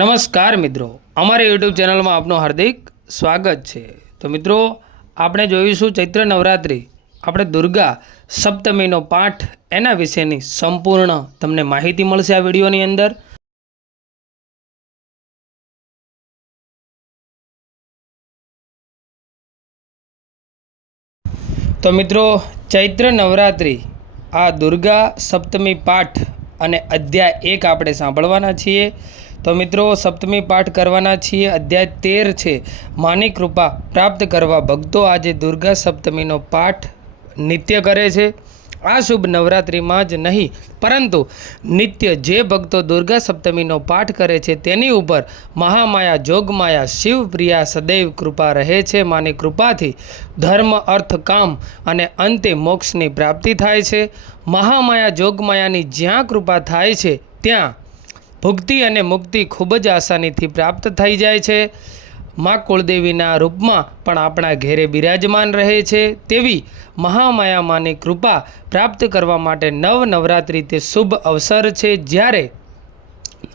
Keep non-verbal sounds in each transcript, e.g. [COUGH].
નમસ્કાર મિત્રો, અમારી યુટ્યુબ ચેનલમાં આપનું હાર્દિક સ્વાગત છે. તો મિત્રો, આપણે જોઈશું ચૈત્ર નવરાત્રિ, આપણે દુર્ગા સપ્તમીનો પાઠ, એના વિશેની સંપૂર્ણ તમને માહિતી મળશે આ વિડીયોની અંદર. તો મિત્રો, ચૈત્ર નવરાત્રિ, આ દુર્ગા સપ્તમી પાઠ અને અધ્યાય એક આપણે સાંભળવાના છીએ. તો મિત્રો, સપ્તમી પાઠ કરવાના છીએ. અધ્યાય તેર છે, માની કૃપા પ્રાપ્ત કરવા ભક્તો આજે દુર્ગા સપ્તમીનો પાઠ નિત્ય કરે છે. આ શુભ નવરાત્રિમાં જ નહીં, પરંતુ નિત્ય જે ભક્તો દુર્ગા સપ્તમીનો પાઠ કરે છે, તેની ઉપર મહામાયા, જોગમાયા, શિવપ્રિયા સદૈવ કૃપા રહે છે. માની કૃપાથી ધર્મ, અર્થ, કામ અને અંતે મોક્ષની પ્રાપ્તિ થાય છે. મહામાયા, જોગમાયાની જ્યાં કૃપા થાય છે, ત્યાં ભુક્તિ અને મુક્તિ ખૂબ જ આસાનીથી પ્રાપ્ત થઈ જાય છે. મા કુળદેવીના રૂપમાં પણ આપણા ઘેરે બિરાજમાન રહે છે. તેવી મહામાયા માની કૃપા પ્રાપ્ત કરવા માટે નવ નવરાત્રિ તે શુભ અવસર છે. જ્યારે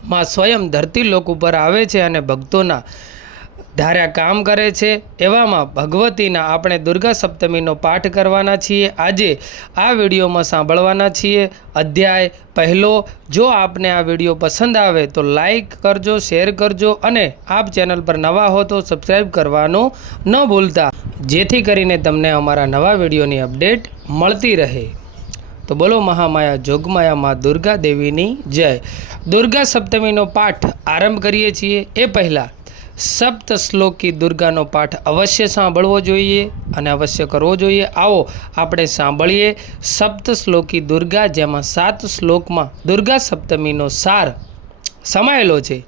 માં સ્વયં ધરતી લોક ઉપર આવે છે અને ભક્તોના ધાર્યા કામ કરે છે, એવામાં ભગવતીના આપણે દુર્ગા સપ્તમીનો પાઠ કરવાના છીએ. આજે આ વિડીયોમાં સાંભળવાના છીએ અધ્યાય પહેલો. જો આપને આ વીડિયો પસંદ આવે તો લાઈક કરજો, શેર કરજો અને આપ ચેનલ પર નવા હો તો સબસ્ક્રાઈબ કરવાનું ન ભૂલતા. જેથી કરીને તમને અમારા નવા વિડીયોની અપડેટ મળતી રહે. તો બોલો મહામાયા, જોગમાયા માં દુર્ગા દેવીની જય. દુર્ગા સપ્તમીનો પાઠ આરંભ કરીએ છીએ. એ પહેલાં સપ્ત શ્લોકી દુર્ગાનો પાઠ અવશ્ય સાંભળવો જોઈએ અને અવશ્ય કરવો જોઈએ. આવો આપણે સાંભળીએ સપ્ત શ્લોકી દુર્ગા, જેમાં સાત શ્લોકમાં દુર્ગા સપ્તમીનો સાર સમાયેલો છે.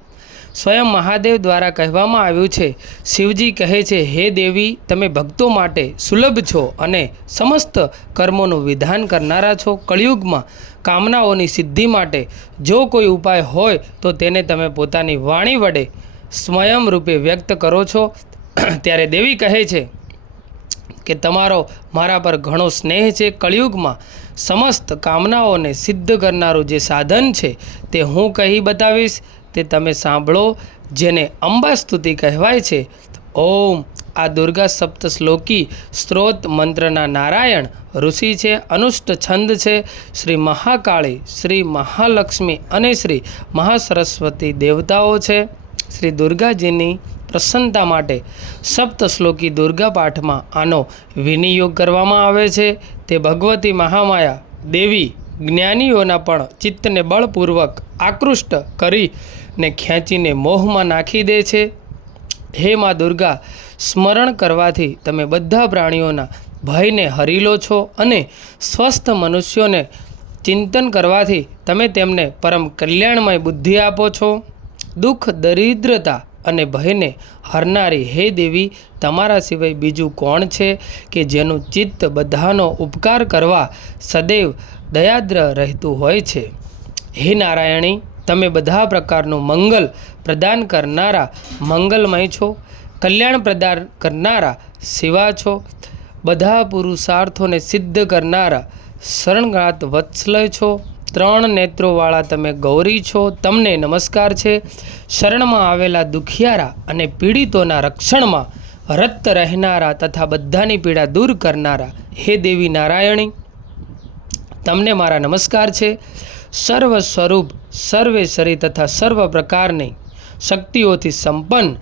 સ્વયં મહાદેવ દ્વારા કહેવામાં આવ્યું છે, શિવજી કહે છે, હે દેવી, તમે ભક્તો માટે સુલભ છો અને સમસ્ત કર્મોનું વિધાન કરનારા છો. કળિયુગમાં કામનાઓની સિદ્ધિ માટે જો કોઈ ઉપાય હોય, તો તેને તમે પોતાની વાણી વડે સ્વયં રૂપે વ્યક્ત કરો છો, [CLEARS THROAT] ત્યારે દેવી કહે છે કે તમારો મારા પર ઘણો સ્નેહ છે. કળિયુગમાં સમસ્ત કામનાઓને સિદ્ધ કરનારું જે સાધન છે તે હું કહી બતાવીશ. તે તમે સાંભળો, જેને અંબા સ્તુતિ કહેવાય છે. ઓમ, આ દુર્ગા સપ્ત શ્લોકી સ્ત્રોત મંત્રના નારાયણ ઋષિ છે, અનુષ્ટ છંદ છે. શ્રી મહાકાળી, શ્રી મહાલક્ષ્મી અને શ્રી મહાસરસ્વતી દેવતાઓ છે. શ્રી દુર્ગાજીની પ્રસન્નતા માટે સપ્તશ્લોકી દુર્ગા પાઠમાં આનો વિનિયોગ કરવામાં આવે છે. તે ભગવતી મહામાયા દેવી જ્ઞાનીઓના પણ ચિત્તને બળપૂર્વક આકૃષ્ટ કરીને ખેંચીને મોહમાં નાખી દે છે. હે મા દુર્ગા, સ્મરણ કરવાથી તમે બધા પ્રાણીઓના ભયને હરી લો છો અને સ્વસ્થ મનુષ્યોને ચિંતન કરવાથી તમે તેમને પરમ કલ્યાણમય બુદ્ધિ આપો છો. દુઃખ, દરિદ્રતા અને ભયને હરનારી હે દેવી, તમારા સિવાય બીજું કોણ છે કે જેનું ચિત્ત બધાનો ઉપકાર કરવા સદૈવ દયાદ્ર રહેતું હોય છે? હે નારાયણી, તમે બધા પ્રકારનું મંગલ પ્રદાન કરનારા મંગલમય છો, કલ્યાણ પ્રદાન કરનારા શિવા છો, બધા પુરુષાર્થોને સિદ્ધ કરનારા શરણગાત વત્સલય છો ત્રણ નેત્રોવાળા તમે ગૌરી છો, તમને નમસ્કાર છે. શરણમાં આવેલા દુખિયારા અને પીડિતોના રક્ષણમાં રત રહેનારા તથા બધાની પીડા દૂર કરનારા હે દેવી નારાયણી. તમને મારા નમસ્કાર છે. સર્વ સ્વરૂપ સર્વેશ્વરી તથા સર્વ પ્રકારની શક્તિઓથી સંપન્ન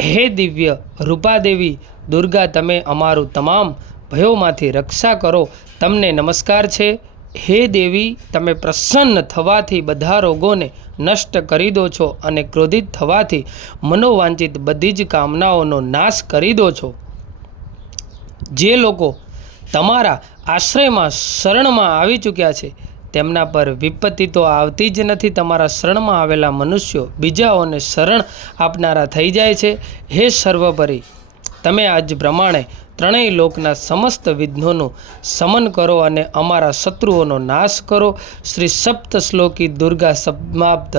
હે દિવ્ય રૂપાદેવી. દુર્ગા, તમે અમારું તમામ ભયોમાંથી રક્ષા કરો. તમને નમસ્કાર છે. હે દેવી, તમે પ્રસન્ન થવાથી બધા રોગોને નષ્ટ કરી દો છો અને ક્રોધિત થવાથી મનોવાંચિત બધી જ કામનાઓનો નાશ કરી દો છો. જે લોકો તમારા આશ્રયમાં શરણમાં આવી ચૂક્યા છે, તેમના પર વિપત્તિ તો આવતી જ નથી, તમારા શરણમાં આવેલા મનુષ્યો બીજાઓને શરણ આપનારા થઈ જાય છે. હે સર્વપરી, તમે આજ પ્રમાણે ત્રણેય લોકના સમસ્ત વિઘ્નોનું સમન કરો અને અમારા શત્રુઓનો નાશ કરો. શ્રી સપ્ત શ્લોકી દુર્ગા સમાપ્ત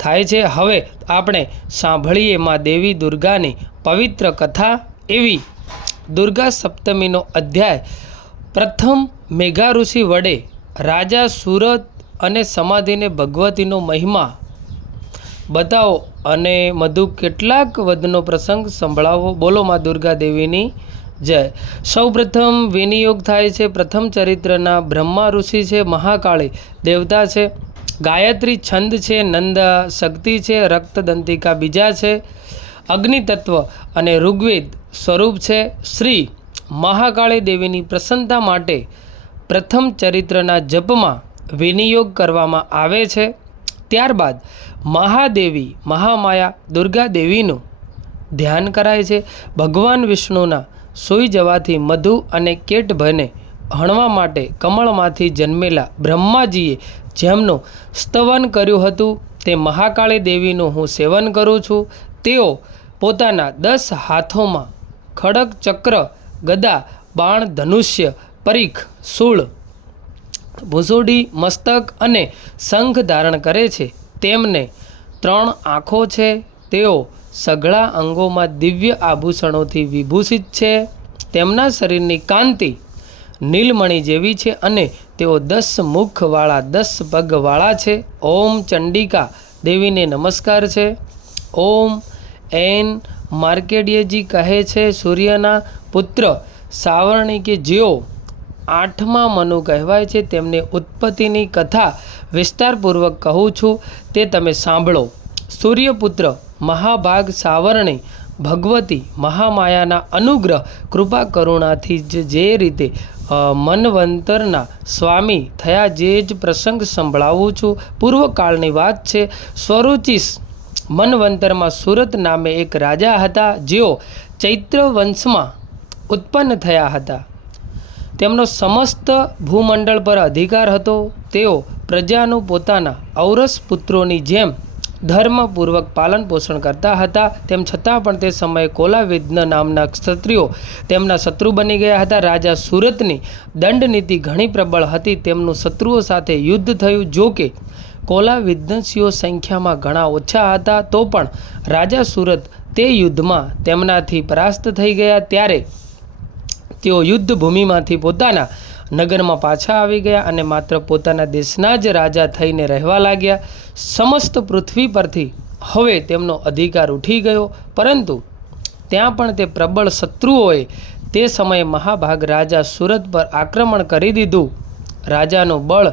થાય છે. હવે આપણે સાંભળીએ માં દેવી દુર્ગાની પવિત્ર કથા એવી. દુર્ગા સપ્તમીનો અધ્યાય. પ્રથમ મેઘા ઋષિ વડે રાજા સુરત અને સમાધિને ભગવતીનો મહિમા બતાવો અને મધુ કેટલાક વધનો પ્રસંગ સંભળાવો. બોલો માં દુર્ગા દેવીની. જય. સૌપ્રથમ વિનિયોગ થાય છે પ્રથમ ચરિત્રના બ્રહ્મા ઋષિ છે, મહાકાળી દેવતા છે, ગાયત્રી છંદ છે, નંદ શક્તિ છે, રક્તદંતિકા બીજા છે, અગ્નિતત્વ અને ઋગ્વેદ સ્વરૂપ છે. શ્રી મહાકાળી દેવીની પ્રસન્નતા માટે પ્રથમ ચરિત્રના જપમાં વિનિયોગ કરવામાં આવે છે. ત્યારબાદ મહાદેવી મહામાયા દુર્ગા દેવીનું ધ્યાન કરાય છે. ભગવાન વિષ્ણુના સૂઈ જવાથી મધુ અને કેટભને હણવા માટે કમળમાંથી જન્મેલા બ્રહ્માજીએ જેમનું સ્તવન કર્યું હતું, તે મહાકાળી દેવીનું હું સેવન કરું છું. તેઓ પોતાના દસ હાથોમાં ખડક ચક્ર, ગદા, બાણ, ધનુષ્ય, પરીખ શૂળ ભૂસુડી, મસ્તક અને શંખ ધારણ કરે છે. તેમને ત્રણ આંખો છે. તેઓ સઘળા અંગોમાં દિવ્ય આભૂષણોથી વિભૂષિત છે. તેમના શરીરની કાંતિ નીલમણી જેવી છે અને તેઓ દસ મુખવાળા, દસ પગવાળા છે. ઓમ ચંડિકા દેવીને નમસ્કાર છે. ઓમ એન માર્કેડિયજી કહે છે, સૂર્યના પુત્ર સાવરણી કે જેઓ આઠમા મનુ કહેવાય છે, તેમને ઉત્પત્તિની કથા વિસ્તારપૂર્વક કહું છું, તે તમે સાંભળો. સૂર્યપુત્ર મહાભાગ સાવરણી, ભગવતી, મહામાયાના અનુગ્રહ, કૃપા કરુણાથી જ જે રીતે મનવંતરના સ્વામી થયા જે જ પ્રસંગ સંભળાવું છું. પૂર્વકાળની વાત છે, સ્વરૂચિસ મનવંતરમાં સુરત નામે એક રાજા હતા, જેઓ ચૈત્ર વંશમાં ઉત્પન્ન થયા હતા. તેમનો સમસ્ત ભૂમંડળ પર અધિકાર હતો. તેઓ પ્રજાનું પોતાના ઔરસ પુત્રોની જેમ ધર્મપૂર્વક પાલન પોષણ કરતા હતા. તેમ છતાં પણ તે સમયે કોલાવિદ્ન નામના ક્ષત્રિયો તેમના શત્રુ બની ગયા હતા. રાજા સુરતની દંડ નીતિ ઘણી પ્રબળ હતી. તેમનું શત્રુઓ સાથે યુદ્ધ થયું. જો કે કોલા વિદ્વંસીઓ સંખ્યામાં ઘણા ઓછા હતા. તો પણ રાજા સુરત તે યુદ્ધમાં તેમનાથી પરાસ્ત થઈ ગયા. ત્યારે તેઓ યુદ્ધ ભૂમિમાંથી પોતાના નગરમાં પાછા આવી ગયા અને માત્ર પોતાના દેશના જ રાજા થઈને રહેવા લાગ્યા. સમસ્ત પૃથ્વી પરથી હવે તેમનો અધિકાર ઉઠી ગયો, પરંતુ ત્યાં પણ તે પ્રબળ શત્રુઓએ તે સમયે મહાભાગ રાજા સુરત પર આક્રમણ કરી દીધું. રાજાનું બળ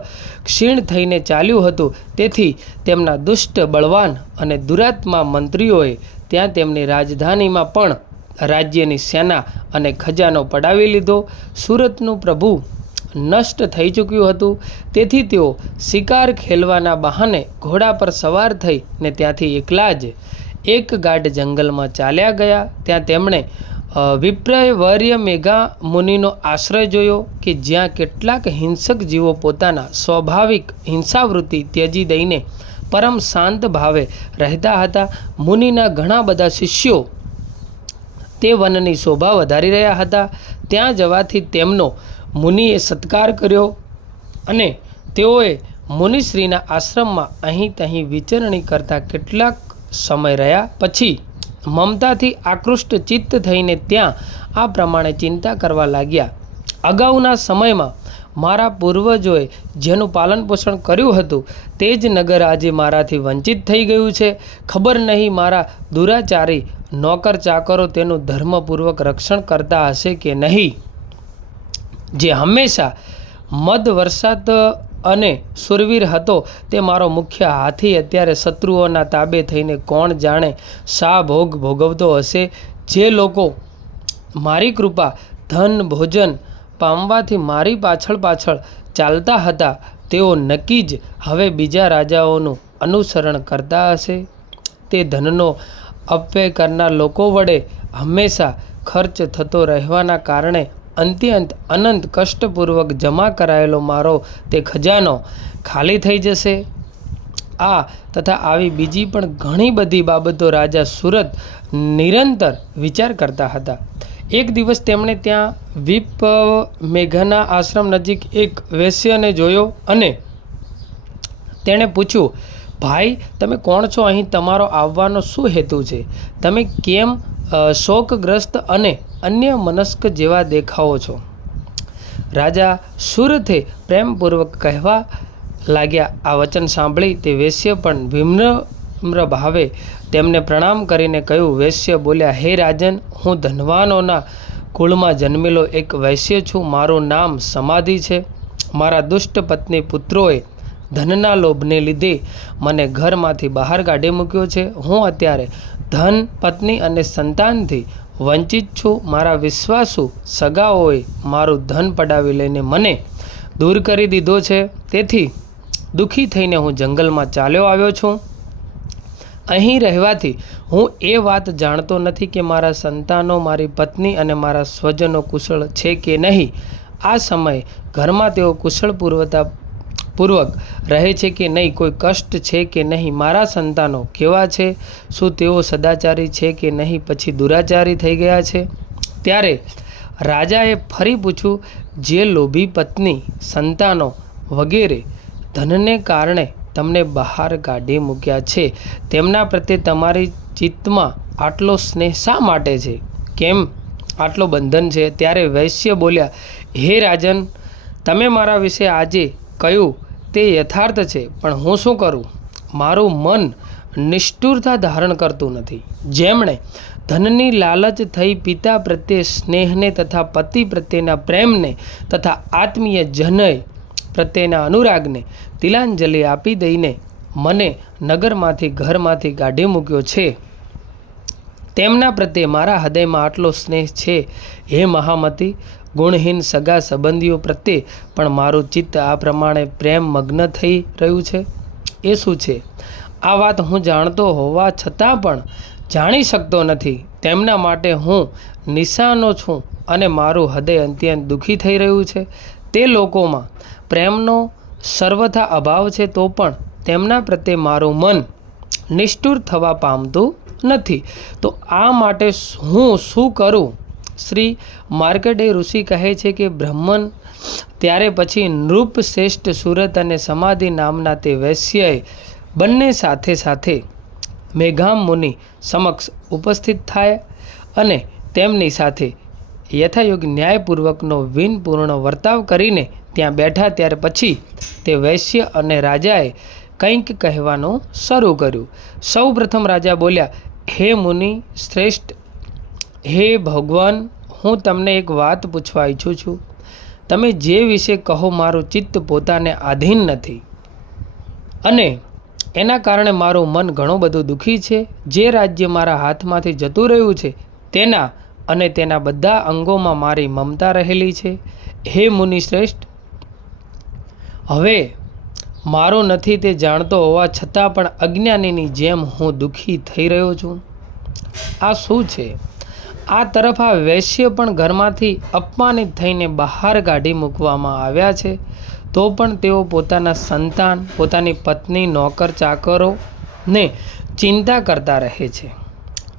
ક્ષીણ થઈને ચાલ્યું હતું, તેથી તેમના દુષ્ટ બળવાન અને દુરાત્મા મંત્રીઓએ ત્યાં તેમની રાજધાનીમાં પણ રાજ્યની સેના અને ખજાનો પડાવી લીધો. સુરતનું પ્રભુ નષ્ટ થઈ ચૂક્યું હતું. તેથી તેઓ શિકાર ખેલવાના બહાને ઘોડા પર સવાર થઈ ને ત્યાંથી એકલા જ એક ગાઢ જંગલમાં ચાલ્યા ગયા. ત્યાં તેમણે વિપ્રય વર્ય મેઘા મુનિનો આશ્રય જોયો કે જ્યાં કેટલાક હિંસક જીવો પોતાના સ્વાભાવિક હિંસાવૃત્તિ ત્યજી દઈને પરમ શાંત ભાવે રહેતા હતા. મુનિના ઘણા બધા શિષ્યો તે વનની શોભા વધારી રહ્યા હતા. ત્યાં જવાથી તેમનો મુનિએ સત્કાર કર્યો અને તેઓએ મુનિશ્રીના આશ્રમમાં અહીં તહીં વિચરણી કરતા કેટલાક સમય રહ્યા પછી મમતાથી આકૃષ્ટ ચિત્ત થઈને ત્યાં આ પ્રમાણે ચિંતા કરવા લાગ્યા. અગાઉના સમયમાં મારા પૂર્વજોએ જેનું પાલન પોષણ કર્યું હતું, તે જ નગર આજે મારાથી વંચિત થઈ ગયું છે. ખબર નહીં મારા દુરાચારી નોકર ચાકરો તેનું ધર્મપૂર્વક રક્ષણ કરતા હશે કે નહીં? જે હંમેશા મદ વરસાદ અને સુરવીર હતો, તે મારો મુખ્ય હાથી અત્યારે શત્રુઓના તાબે થઈને કોણ જાણે શા ભોગ ભોગવતો હશે? જે લોકો મારી કૃપા, ધન, ભોજન પામવાથી મારી પાછળ પાછળ ચાલતા હતા, તેઓ નક્કી જ હવે બીજા રાજાઓનું અનુસરણ કરતા હશે. તે ધનનો અપવ્યય કરનાર લોકો વડે હંમેશા ખર્ચ થતો રહેવાના કારણે અંત્યંત અનંત કષ્ટપૂર્વક જમા કરાયેલો મારો તે ખજાનો ખાલી થઈ જશે. આ તથા આવી બીજી પણ ઘણી બધી બાબતો રાજા સુરત નિરંતર વિચાર કરતા હતા. એક દિવસ તેમણે ત્યાં વિપ મેઘાના આશ્રમ નજીક એક વેશ્યને જોયો અને તેણે પૂછ્યું, ભાઈ, તમે કોણ છો? અહીં તમારો આવવાનો શું હેતુ છે? તમે કેમ શોકગ્રસ્ત અને અન્ય મનસ્ક જેવા દેખાવો છો? રાજા સુરથે પ્રેમપૂર્વક કહેવા લાગ્યા, આ વચન સાંભળી તે વેશ્ય પણ વિમ્ર વિનમ્ર ભાવે તેમને પ્રણામ કરીને કહ્યું, વૈશ્ય બોલ્યા, હે રાજન, હું ધનવાનોના કુળમાં જન્મેલો એક વૈશ્ય છું. મારું નામ સમાધિ છે. મારા દુષ્ટ પત્ની પુત્રોએ ધનના લોભને લીધે મને ઘરમાંથી બહાર કાઢી મૂક્યો છે. હું અત્યારે ધન, પત્ની અને સંતાનથી વંચિત છું. મારા વિશ્વાસુ સગાઓએ મારું ધન પડાવી લઈને મને દૂર કરી દીધો છે. તેથી દુઃખી થઈને હું જંગલમાં ચાલ્યો આવ્યો છું. અહીં રહેવાથી હું એ વાત જાણતો નથી કે મારા સંતાનો, મારી પત્ની અને મારા સ્વજનો કુશળ છે કે નહીં. આ સમયે ઘરમાં તેઓ કુશળ પૂર્વતા પૂર્વક રહે છે કે નહીં, કોઈ કષ્ટ છે કે નહીં, મારા સંતાનો કેવા છે, શું તેઓ સદાચારી છે કે નહીં, પછી દુરાચારી થઈ ગયા છે? ત્યારે રાજાએ ફરી પૂછ્યું, જે લોભી પત્ની, સંતાનો વગેરે ધનને કારણે તમને બહાર કાઢી મૂક્યા છે. તેમના પ્રત્યે તમારી ચિત્તમાં આટલો સ્નેહ શા માટે છે? કેમ આટલો બંધન છે? ત્યારે વૈશ્ય બોલ્યા, હે રાજન, તમે મારા વિશે આજે કહ્યું તે યથાર્થ છે, પણ હું શું કરું? મારું મન નિષ્ઠુરતા ધારણ કરતું નથી. જેમણે ધનની લાલચ થઈ પિતા પ્રત્યે સ્નેહને તથા પતિ પ્રત્યેના પ્રેમને તથા આત્મીય જનય પ્રત્યેના અનુરાગને તિલાંજલિ આપી દઈને મને નગરમાંથી ઘરમાંથી કાઢી મૂક્યો છે. તેમના પ્રત્યે મારા હૃદયમાં આટલો સ્નેહ છે. હે મહામતી, ગુણહીન સગા સંબંધીઓ પ્રત્યે પણ મારું ચિત્ત આ પ્રમાણે પ્રેમ મગ્ન થઈ રહ્યું છે. એ શું છે? આ વાત હું જાણતો હોવા છતાં પણ જાણી શકતો નથી. તેમના માટે હું નિશાનો છું અને મારું હૃદય અત્યંત દુઃખી થઈ રહ્યું છે. તે લોકોમાં પ્રેમનો સર્વથા અભાવ છે તો પણ તેમના પ્રત્યે મારું મન નિષ્ઠુર થવા પામતું નથી. તો આ માટે હું શું કરું? શ્રી માર્કડે ઋષિ કહે છે કે બ્રહ્મન, ત્યારે પછી નૃપ શ્રેષ્ઠ સુરત અને સમાધિ નામના તે વૈશ્યએ બંને સાથે સાથે મેઘામ મુનિ સમક્ષ ઉપસ્થિત થાય અને તેમની સાથે યથાયોગ ન્યાયપૂર્વકનો વિનપૂર્ણ વર્તાવ કરીને ત્યાં બેઠા ત્યાર પછી તે વૈશ્ય અને રાજાએ કંઈક કહેવાનું શરૂ કર્યું. સૌ પ્રથમ રાજા બોલ્યા, હે મુનિ શ્રેષ્ઠ, હે ભગવાન, હું તમને એક વાત પૂછવા ઈચ્છું છું. તમે જે વિશે કહો મારું ચિત્ત પોતાને આધીન નથી. અને એના કારણે મારું મન ઘણું બધું દુઃખી છે. જે રાજ્ય મારા હાથમાંથી જતું રહ્યું છે, તેના અને તેના બધા અંગોમાં મારી મમતા રહેલી છે. હે મુનિ શ્રેષ્ઠ હવે, મારો નથી તે જાણતો હોવા છતાં પણ અજ્ઞાનીની જેમ હું દુઃખી થઈ રહ્યો છું. આ શું છે? આ તરફ આ વૈશ્ય પણ ઘરમાંથી અપમાનિત થઈને બહાર કાઢી મૂકવામાં આવ્યા છે. તો પણ તેઓ પોતાના સંતાન, પોતાની પત્ની, નોકર, ચાકરો ને ચિંતા કરતા રહે છે.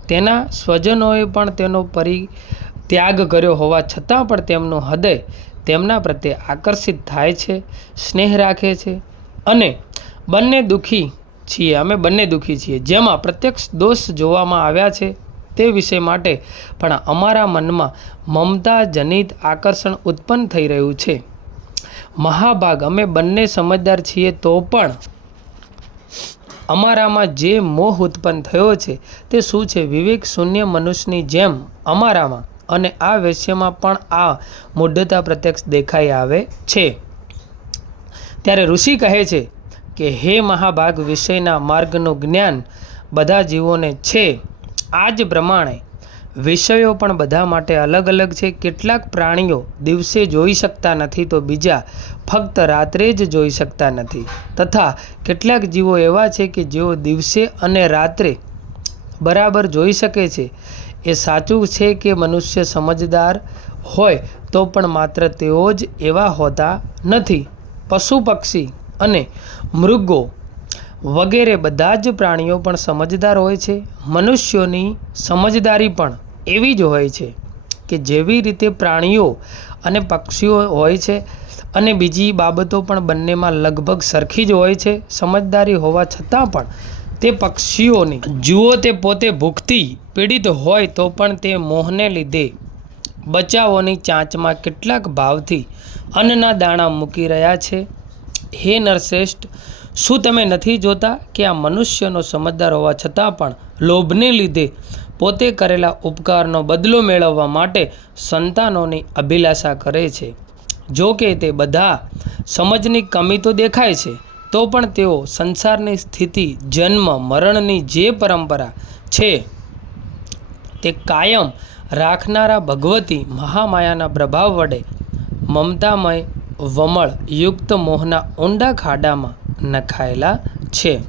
તેના સ્વજનોએ પણ તેનો પરિત્યાગ કર્યો હોવા છતાં પણ તેમનું હૃદય તેમના પ્રત્યે આકર્ષિત થાય છે, સ્નેહ રાખે છે અને બંને દુઃખી છીએ. અમે બંને દુઃખી છીએ. જેમાં પ્રત્યક્ષ દોષ જોવામાં આવ્યા છે તે વિષય માટે પણ અમારા મનમાં મમતા જનિત આકર્ષણ ઉત્પન્ન થઈ રહ્યું છે. મહાભાગ. અમે બંને સમજદાર છીએ તો પણ અમારામાં જે મોહ ઉત્પન્ન થયો છે તે શું છે? વિવેક શૂન્ય મનુષ્યની જેમ અમારામાં અને આ વેશ્યમાં પણ આ મૂઢતા પ્રત્યક્ષ દેખાઈ આવે છે. ત્યારે ઋષિ કહે છે કે, હે મહાભાગ, વિષયના માર્ગનું જ્ઞાન બધા જીવોને છે. આ જ પ્રમાણે વિષયો પણ બધા માટે અલગ અલગ છે. કેટલાક પ્રાણીઓ દિવસે જોઈ શકતા નથી તો બીજા ફક્ત રાત્રે જ જોઈ શકતા નથી. તથા કેટલાક જીવો એવા છે કે જેઓ દિવસે અને રાત્રે બરાબર જોઈ શકે છે. એ સાચું છે કે મનુષ્ય સમજદાર હોય તો પણ માત્ર તેઓ જ એવા હોતા નથી. પશુ પક્ષી અને મૃગો વગેરે બધા જ પ્રાણીઓ પણ સમજદાર હોય છે. મનુષ્યોની સમજદારી પણ એવી જ હોય છે કે જેવી રીતે પ્રાણીઓ અને પક્ષીઓ હોય છે અને બીજી બાબતો પણ બંનેમાં લગભગ સરખી જ હોય છે. સમજદારી હોવા છતાં પણ તે પક્ષીઓની જુઓ તે પોતે ભૂખથી પીડિત હોય તો પણ તે મોહને લીધે બચાવોની ચાંચમાં કેટલાક ભાવથી અન્નના દાણા મૂકી રહ્યા છે. હે નરશ્રેષ્ઠ, શું તમે નથી જોતા કે આ મનુષ્યનો સમજદાર હોવા છતાં પણ લોભને લીધે પોતે કરેલા ઉપકારનો બદલો મેળવવા માટે સંતાનોની અભિલાષા કરે છે? જો કે તે બધા સમજની કમી તો દેખાય છે, તો પણ તેઓ સંસારની સ્થિતિ, જન્મ, મરણની જે પરંપરા છે તે કાયમ રાખનારા ભગવતી મહામાયાના પ્રભાવ વડે મમતામય, વમળ યુક્ત મોહના ઊંડા ખાડામાં નખાયેલા છે.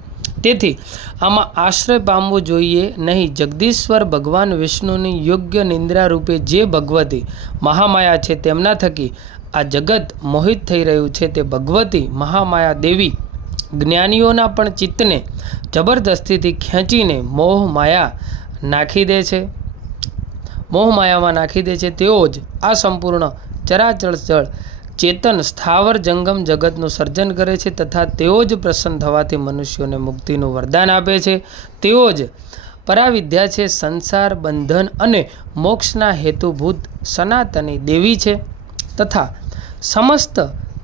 તેથી આમાં આશ્રય પામવું જોઈએ નહીં. જગદીશ્વર ભગવાન વિષ્ણુની યોગ્ય નિંદ્રા રૂપે જે ભગવતી મહામાયા છે તેમના થકી આ જગત મોહિત થઈ રહ્યું છે તે ભગવતી મહામાયા દેવી જ્ઞાનીઓના પણ ચિત્તને જબરદસ્તીથી ખેંચીને મોહ માયા નાખી દે છે. મોહ માયામાં નાખી દે છે તેઓ જ આ સંપૂર્ણ ચરાચર સ્થળ ચેતન સ્થાવર જંગમ જગતનું સર્જન કરે છે તથા તેઓ જ પ્રસન્ન થવાથી મનુષ્યોને મુક્તિનું વરદાન આપે છે. તેઓ જ પરાવિદ્યા છે, સંસાર, બંધન અને મોક્ષના હેતુભૂત સનાતની દેવી છે તથા સમસ્ત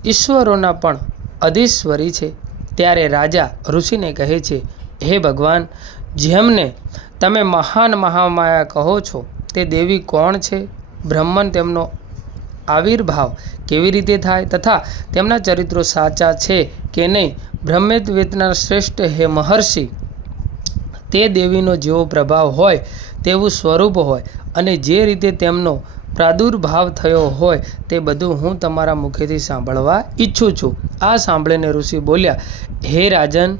ઈશ્વરોના પણ અધીશ્વરી છે. ત્યારે રાજા ઋષિને કહે છે, હે ભગવાન, જેમને તમે મહાન મહામાયા કહો છો તે દેવી કોણ છે? બ્રહ્મન તેમનો આવિર્ભાવ કેવી રીતે થાય તથા તેમના ચરિત્રો સાચા છે કે નહીં? બ્રહ્મેત્વેતના શ્રેષ્ઠ હે મહર્ષિ. તે દેવીનો જેવો પ્રભાવ હોય તેવું સ્વરૂપ હોય અને જે રીતે તેમનો પ્રાદુર્ભાવ થયો હોય તે બધું હું તમારા મુખેથી સાંભળવા ઈચ્છું છું. આ સાંભળીને ઋષિ બોલ્યા, હે રાજન,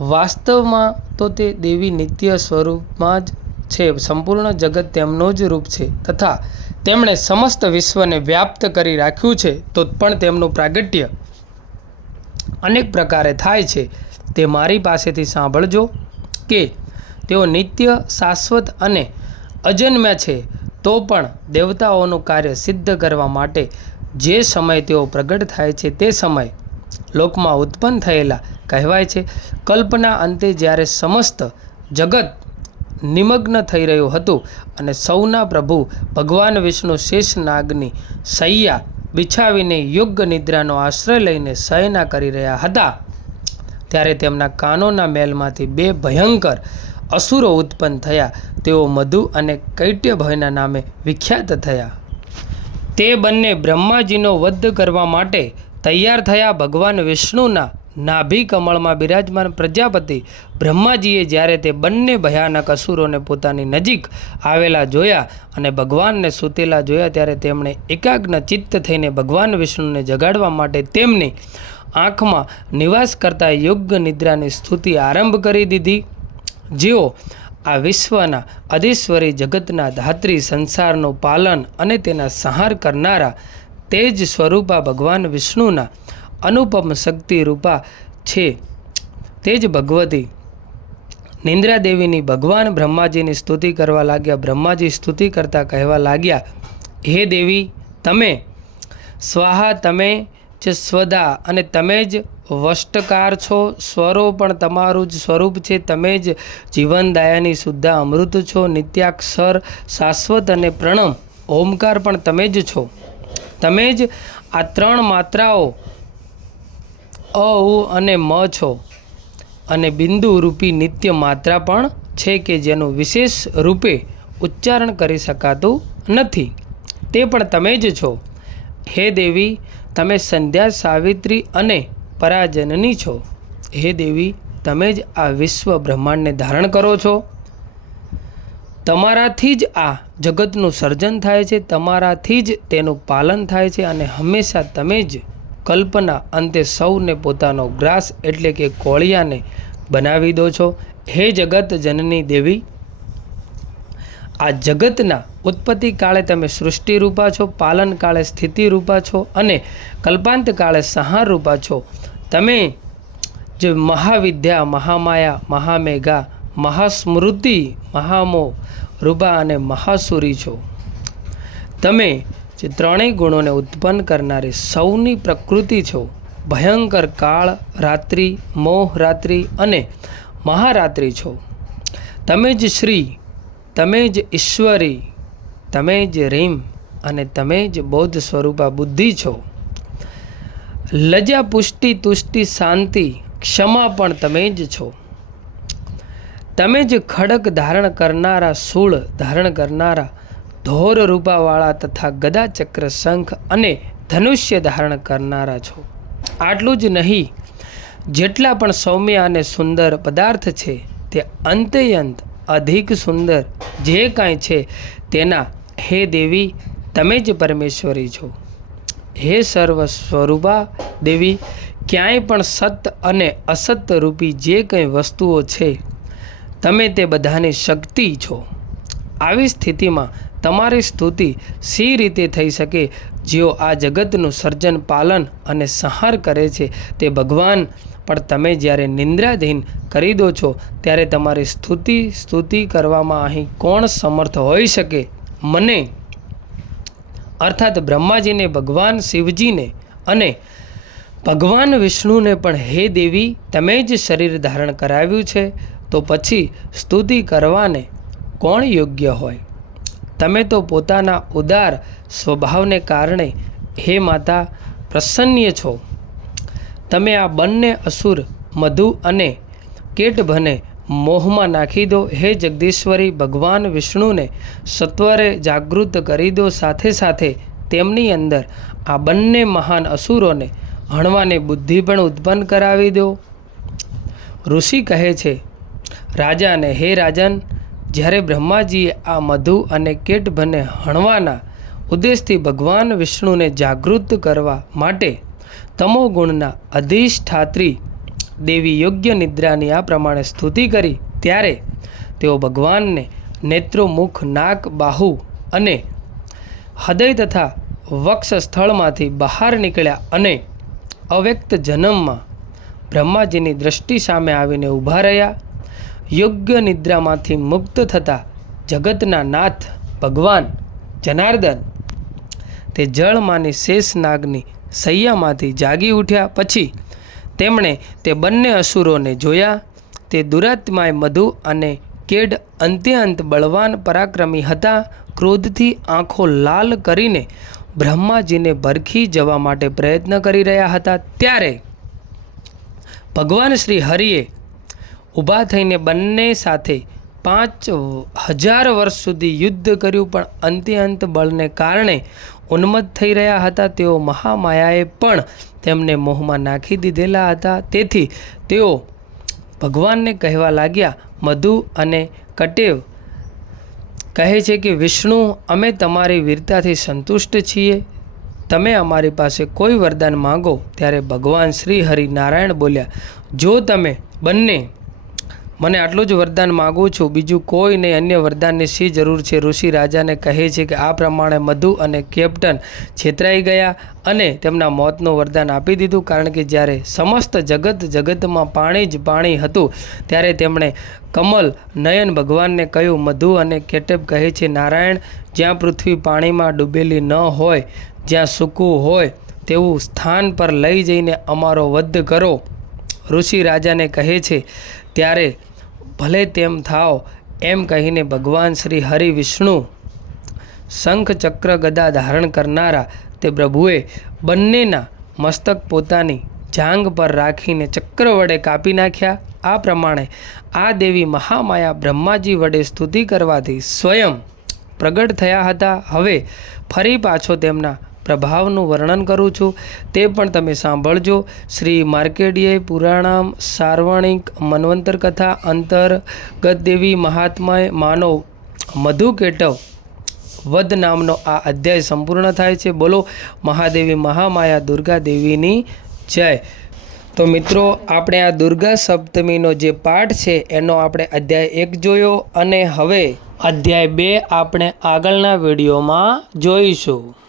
વાસ્તવમાં તો તે દેવી નિત્ય સ્વરૂપમાં જ છે, સંપૂર્ણ જગત તેમનો જ રૂપ છે તથા તેમણે સમસ્ત વિશ્વને વ્યાપ્ત કરી રાખ્યું છે, તો પણ તેમનું પ્રાગટ્ય અનેક પ્રકારે થાય છે. તે મારી પાસેથી સાંભળજો કે તેઓ નિત્ય, શાશ્વત અને અજન્મ્ય છે, તો પણ દેવતાઓનું કાર્ય સિદ્ધ કરવા માટે જે સમય તેઓ પ્રગટ થાય છે તે સમય લોકમાં ઉત્પન્ન થયેલા કહેવાય છે. કલ્પના અંતે જ્યારે સમસ્ત જગત નિમગ્ન થઈ રહ્યું હતું અને સૌના પ્રભુ ભગવાન વિષ્ણુ શેષનાગની સૈયા બિછાવીને યોગ્ય નિદ્રાનો આશ્રય લઈને શયના કરી રહ્યા હતા. ત્યારે તેમના કાનોના મેલમાંથી બે ભયંકર અસુરો ઉત્પન્ન થયા. તેઓ મધુ અને કૈટ્યભયના નામે વિખ્યાત થયા. તે બંને બ્રહ્માજીનો વધ કરવા માટે તૈયાર થયા ભગવાન વિષ્ણુના નાભી કમળમાં બિરાજમાન પ્રજાપતિ બ્રહ્માજીએ જ્યારે તે બંને ભયાનક અસુરોને પોતાની નજીક આવેલા જોયા અને ભગવાનને સૂતેલા જોયા ત્યારે તેમણે એકાગ્ન ચિત્ત થઈને ભગવાન વિષ્ણુને જગાડવા માટે તેમની આંખમાં નિવાસ કરતા યોગ્ય નિદ્રાની સ્તુતિ આરંભ કરી દીધી. જેઓ આ વિશ્વના અધીશ્વરી જગતના ધાત્રી સંસારનું પાલન અને તેના સંહાર કરનારા તેજ સ્વરૂપા ભગવાન વિષ્ણુના અનુપમ શક્તિ રૂપા છે. તે જ ભગવતી. નિંદ્રા દેવીની ભગવાન બ્રહ્માજીની સ્તુતિ કરવા લાગ્યા. બ્રહ્માજી સ્તુતિ કરતા કહેવા લાગ્યા, હે દેવી, તમે, સ્વાહા તમે જ સ્વદા અને તમે જ વષ્ટકાર છો. સ્વરો પણ તમારું જ સ્વરૂપ છે. તમે જ જીવનદાયાની શુદ્ધા અમૃત છો. નિત્યાક્ષર, શાશ્વત અને પ્રણમ. ઓમકાર પણ તમે જ છો. તમે જ આ ત્રણ માત્રાઓ અ, ઉ અને મ છો. અને બિંદુ રૂપી નિત્ય માત્રા પણ છે કે જેનું વિશેષ રૂપે ઉચ્ચારણ કરી શકાતું નથી. તે પણ તમે જ છો. હે દેવી, તમે સંધ્યા સાવિત્રી અને પરાજનની છો. હે દેવી, તમે જ આ વિશ્વ બ્રહ્માંડને ધારણ કરો છો. તમારાથી જ આ જગતનું સર્જન થાય છે, તમારાથી જ તેનું પાલન થાય છે અને હંમેશા તમે જ કલ્પના અંતે સૌને પોતાનો ગ્રાસ એટલે કે કોળિયાને બનાવી દો છો. હે જગત જનની દેવી, આ જગતના ઉત્પત્તિ કાળે તમે સૃષ્ટિ રૂપા છો, પાલન કાળે સ્થિતિ રૂપા છો અને કલ્પાંત કાળે સંહાર રૂપા છો. તમે જે મહાવિદ્યા, મહામાયા, મહામેઘા, મહાસ્મૃતિ, મહામો, રૂપા અને મહાસુરી છો. તમે જે ત્રણેય ગુણોને ઉત્પન્ન કરનારી સૌની પ્રકૃતિ છો. ભયંકર કાળ, રાત્રિ, મોહ, રાત્રિ અને મહારાત્રિ છો. તમે જ શ્રી, તમે જ ઈશ્વરી, તમે જ રીમ અને તમે જ બૌદ્ધ સ્વરૂપા બુદ્ધિ છો. લજા, પુષ્ટિ, તુષ્ટિ, શાંતિ, ક્ષમા પણ તમે જ છો. તમે જ ખડક ધારણ કરનારા શૂળ ધારણ કરનારા ધોર રૂપાવાળા તથા ગદા ચક્ર શંખ અને ધનુષ્ય ધારણ કરનારા છો. આટલું જ નહીં, જેટલા પણ સૌમ્ય અને સુંદર પદાર્થ છે, તે અંતેયંત અધિક સુંદર જે કાંઈ છે તેના હે દેવી, તમે જ પરમેશ્વરી છો. હે સર્વ સ્વરૂપા દેવી, ક્યાંય પણ સત અને અસત રૂપી જે કંઈ વસ્તુઓ છે, તમે તે બધાની શક્તિ છો. આવી સ્થિતિમાં તમારી સ્તુતિ સી રીતે થઈ શકે, જેઓ આ જગતનું સર્જન, પાલન અને સંહાર કરે છે તે ભગવાન. પણ તમે જ્યારે નિંદ્રાધીન કરી દો છો, ત્યારે તમારી સ્તુતિ સ્તુતિ કરવામાં અહીં કોણ સમર્થ હોઈ શકે? મને. અર્થાત બ્રહ્માજીને, ભગવાન શિવજીને અને ભગવાન વિષ્ણુને પણ હે દેવી, તમે જ શરીર ધારણ કરાવ્યું છે, તો પછી સ્તુતિ કરવાને કોણ યોગ્ય હોય. તમે તો પોતાના ઉદાર સ્વભાવને કારણે હે માતા પ્રસન્ય છો. તમે આ બંને અસુર, મધુ અને કેટભને મોહમાં નાખી દો. હે જગદીશ્વરી, ભગવાન વિષ્ણુને સત્વરે જાગૃત કરી દો. સાથે સાથે તેમની અંદર આ બંને મહાન અસુરોને હણવાની બુદ્ધિ પણ ઉત્પન્ન કરાવી દો. ઋષિ કહે છે, રાજાને હે રાજન જ્યારે બ્રહ્માજીએ આ મધુ અને કેટભને હણવાના ઉદ્દેશથી ભગવાન વિષ્ણુને જાગૃત કરવા માટે તમોગુણના અધિષ્ઠાત્રી દેવી યોગ્ય નિદ્રાની આ પ્રમાણે સ્તુતિ કરી, ત્યારે તેઓ ભગવાનને નેત્રો મુખ નાક, બાહુ અને હૃદય તથા વક્ષ સ્થળમાંથી બહાર નીકળ્યા અને અવ્યક્ત જન્મમાં બ્રહ્માજીની દ્રષ્ટિ સામે આવીને ઊભા રહ્યા. યોગ્ય નિદ્રામાંથી મુક્ત થતા જગતના નાથ, ભગવાન, જનાર્દન તે જળમાંની શેષનાગની સૈયામાંથી જાગી ઉઠ્યા પછી તેમણે તે બંને અસુરોને જોયા. તે દુરાત્માય મધુ અને કેડ અંત્યંત બળવાન પરાક્રમી હતા. ક્રોધથી આંખો લાલ કરીને બ્રહ્માજીને ભરખી જવા માટે પ્રયત્ન કરી રહ્યા હતા. ત્યારે ભગવાન શ્રી હરિએ ઊભા થઈને બંને સાથે પાંચ હજાર વર્ષ સુધી યુદ્ધ કર્યું, પણ અંતે અંત બળને કારણે ઉન્મત્ત થઈ રહ્યા હતા. તેઓ મહામાયાએ પણ તેમને મોહમાં નાખી દીધેલા હતા. તેથી તેઓ ભગવાનને કહેવા લાગ્યા, મધુ અને કટેવ, કહે છે કે, વિષ્ણુ, અમે તમારી વીરતાથી સંતુષ્ટ છીએ. તમે અમારી પાસે કોઈ વરદાન માંગો. ત્યારે ભગવાન શ્રી હરિ નારાયણ બોલ્યા, જો તમે બંને મને આટલું જ વરદાન માગું છું. બીજું કોઈ નહીં, અન્ય વરદાનની શી જરૂર છે? ઋષિ રાજાને કહે છે કે, આ પ્રમાણે મધુ અને કેપ્ટન છેતરાઈ ગયા અને તેમના મોતનું વરદાન આપી દીધું. કારણ કે જ્યારે સમસ્ત જગત જગતમાં પાણી જ પાણી હતું, ત્યારે તેમણે કમલ નયન ભગવાનને કહ્યું, મધુ અને કેટેપ કહે છે, નારાયણ, જ્યાં પૃથ્વી પાણીમાં ડૂબેલી ન હોય, જ્યાં સૂકું હોય, તેવું સ્થાન પર લઈ જઈને અમારો વધ કરો. ઋષિ રાજાને કહે છે ત્યારે ભલે તેમ થાવ એમ કહીને ભગવાન શ્રી હરિ વિષ્ણુ શંખ ચક્ર ગદા ધારણ કરનારા તે પ્રભુએ બંનેના મસ્તક પોતાની જાંગ પર રાખીને ચક્ર વડે કાપી નાખ્યા. આ પ્રમાણે આ દેવી મહામાયા બ્રહ્માજી વડે સ્તુતિ કરવાથી સ્વયં પ્રગટ થયા હતા. હવે ફરી પાછો તેમના પ્રભાવનું વર્ણન કરું છું. તે પણ તમે સાંભળજો. શ્રી માર્કેડીય પુરાણામ, સાર્વણિક, મન્વંતર કથા, અંતર્ગત દેવી મહાત્માએ માનવ મધુ કેટવ વધ નામનો આ અધ્યાય સંપૂર્ણ થાય છે. બોલો, મહાદેવી મહામાયા દુર્ગા દેવીની જય. તો મિત્રો, આપણે આ દુર્ગા સપ્તમીનો જે પાઠ છે, એનો આપણે અધ્યાય એક જોયો અને હવે અધ્યાય બે આપણે આગળના વિડીયોમાં જોઈશું.